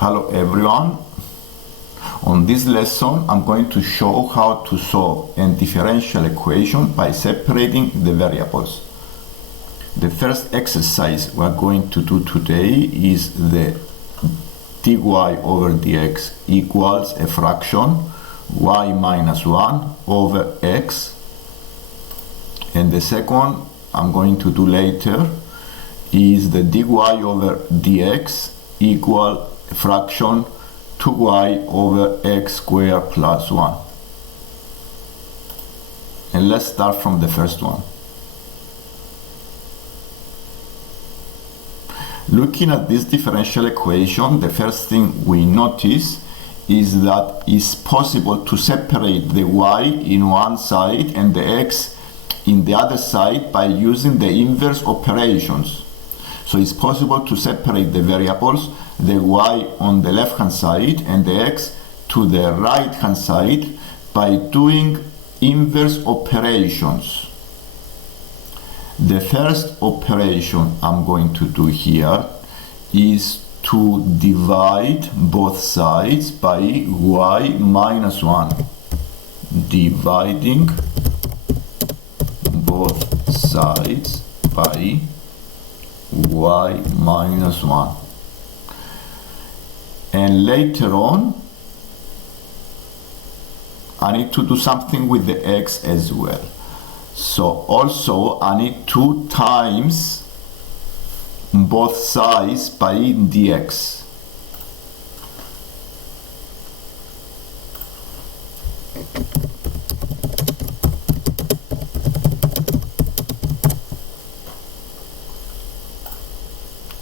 Hello everyone. On this lesson I'm going to show how to solve a differential equation by separating the variables. The first exercise we're going to do today is the dy over dx equals a fraction y minus 1 over x, and the second I'm going to do later is the dy over dx equal a fraction 2y over x squared plus 1. And let's start from the first one. Looking at this differential equation, the first thing we notice is that it's possible to separate the y in one side and the x in the other side by using the inverse operations. So it's possible to separate the variables, the y on the left hand side and the x to the right hand side by doing inverse operations. The first operation I'm going to do here is to divide both sides by y minus 1. Dividing both sides by y minus 1. And later on I need to do something with the x as well. So also I need 2 times both sides by dx.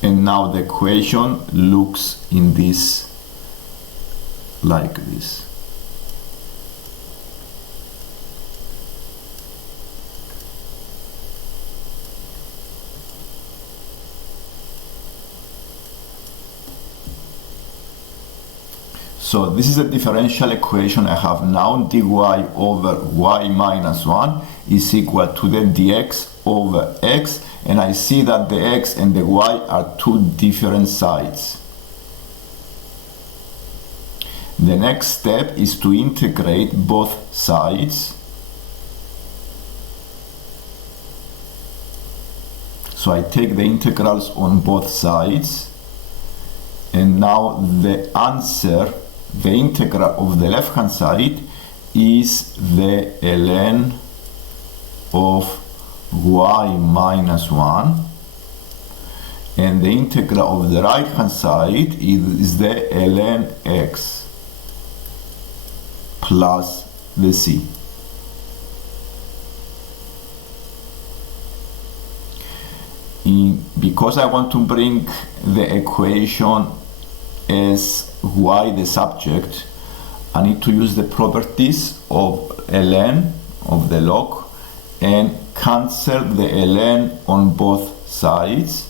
And now the equation looks in this like this. So this is a differential equation I have now. Dy over y minus 1 is equal to the dx over x, and I see that the x and the y are 2 different sides. The next step is to integrate both sides. So I take the integrals on both sides, and now the answer, the integral of the left hand side, is the ln of y minus 1, and the integral of the right hand side is the ln x plus the c. Because I want to bring the equation as y the subject, I need to use the properties of ln, of the log, and cancel the ln on both sides,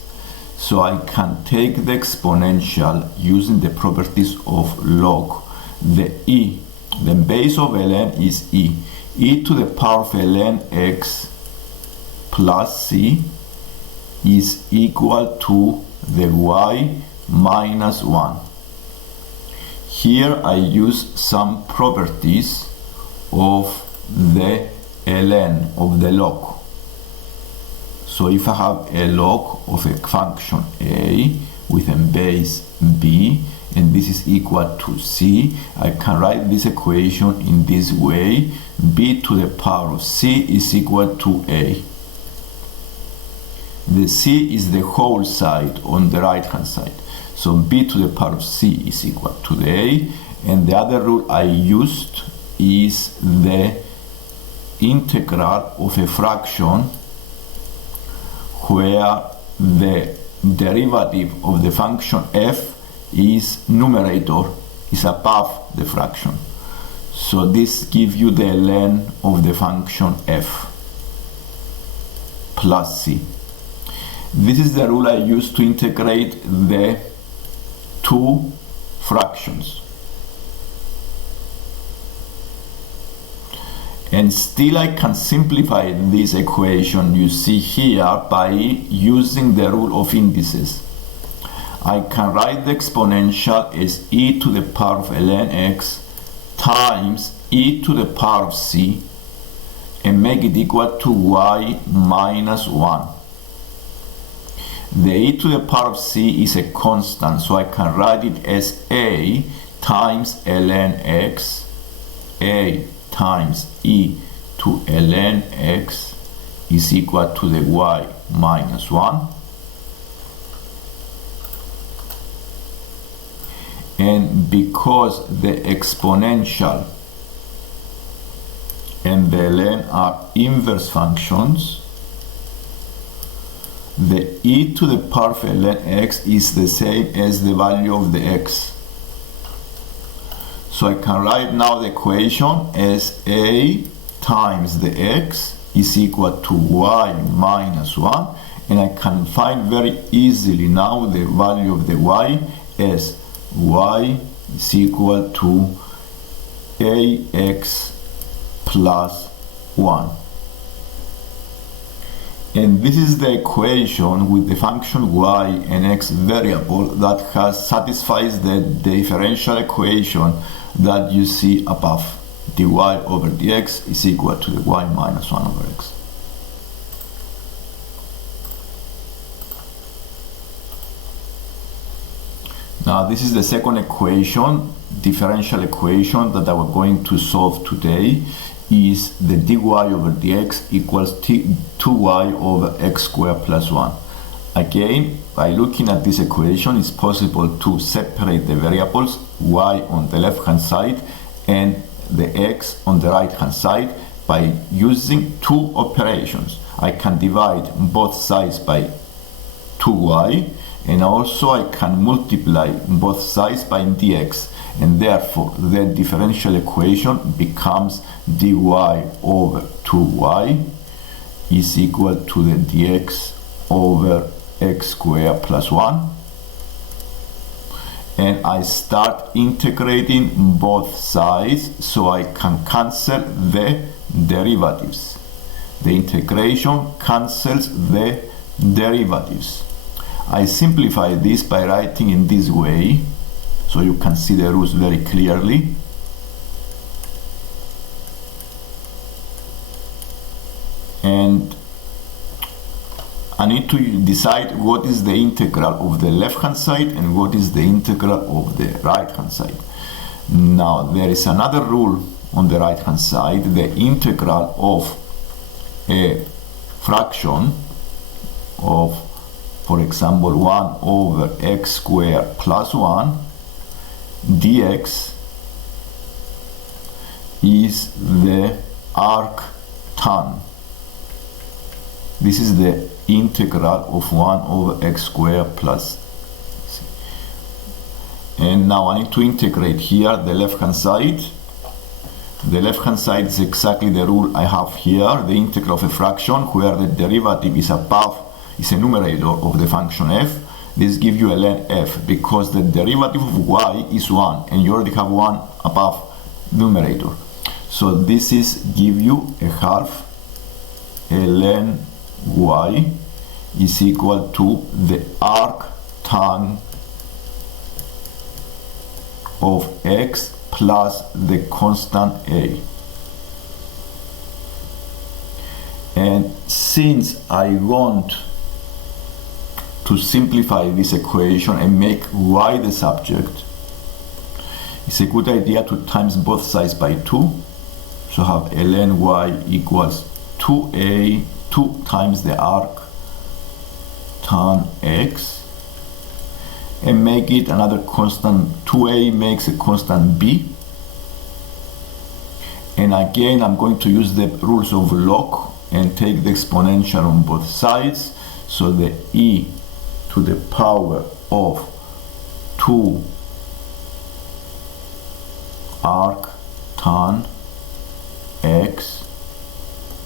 so I can take the exponential using the properties of log. The e, the base of ln is e to the power of ln x plus c is equal to the y minus 1. Here I use some properties of the ln, of the log. So if I have a log of a function a with a base b, and this is equal to c, I can write this equation in this way: b to the power of c is equal to a. The c is the whole side on the right hand side, so b to the power of c is equal to the a, and the other rule I used is the integral of a fraction where the derivative of the function f is numerator, is above the fraction. So this gives you the ln of the function f plus c. This is the rule I use to integrate the 2 fractions. And still I can simplify this equation you see here by using the rule of indices. I can write the exponential as e to the power of ln x times e to the power of c and make it equal to y minus 1. The e to the power of c is a constant, so I can write it as a times ln x, a times e to ln x is equal to the y minus 1. And because the exponential and the ln are inverse functions, the e to the power of ln x is the same as the value of the x. So I can write now the equation as a times the x is equal to y minus 1, and I can find very easily now the value of the y as y is equal to ax plus 1. And this is the equation with the function y and x variable that satisfies the differential equation that you see above. dy over dx is equal to the y minus 1 over x. Now this is the second equation, differential equation that we're going to solve today. Is the dy over dx equals 2y over x squared plus 1. Again, by looking at this equation, it's possible to separate the variables y on the left hand side and the x on the right hand side by using two operations. I can divide both sides by 2y, and also I can multiply both sides by dx, and therefore the differential equation becomes dy over 2y is equal to the dx over x squared plus 1. And I start integrating both sides so I can cancel the derivatives. The integration cancels the derivatives. I simplify this by writing in this way so you can see the rules very clearly. And I need to decide what is the integral of the left hand side and what is the integral of the right hand side. Now there is another rule on the right hand side. The integral of a fraction of, for example, 1 over x squared plus 1 dx is the arctan. This is the integral of 1 over x squared plus c. And now I need to integrate here the left hand side. The left hand side is exactly the rule I have here, the integral of a fraction where the derivative is above, is a numerator of the function f. This gives you ln f because the derivative of y is 1 and you already have 1 above numerator. So this is give you a half ln y is equal to the arctan of x plus the constant a. And since I want to simplify this equation and make y the subject, it's a good idea to times both sides by 2. So have ln y equals 2a, 2 times the arc tan x, and make it another constant. 2a makes a constant b, and again I'm going to use the rules of log and take the exponential on both sides. So the e to the power of 2 arc tan x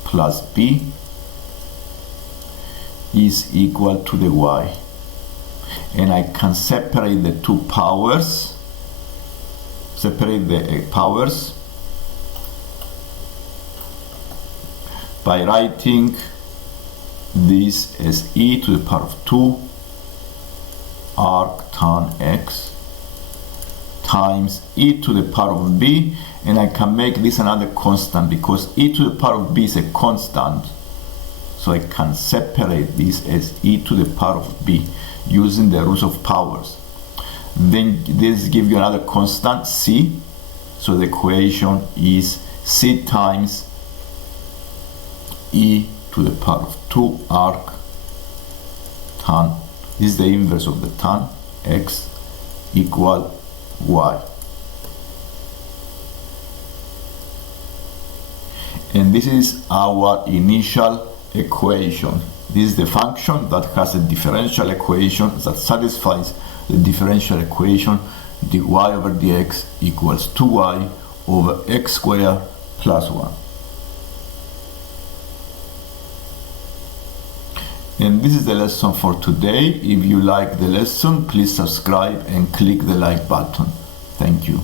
plus b is equal to the y, and I can separate the two powers, separate the powers by writing this as e to the power of 2 arc tan x times e to the power of b, and I can make this another constant because e to the power of b is a constant, so I can separate this as e to the power of b using the rules of powers. Then this gives you another constant c, so the equation is c times e to the power of 2 arc tan, this is the inverse of the tan x equal y. And this is our initial equation. This is the function that has a differential equation that satisfies the differential equation dy over dx equals 2y over x squared plus 1. And this is the lesson for today. If you like the lesson, please subscribe and click the like button. Thank you.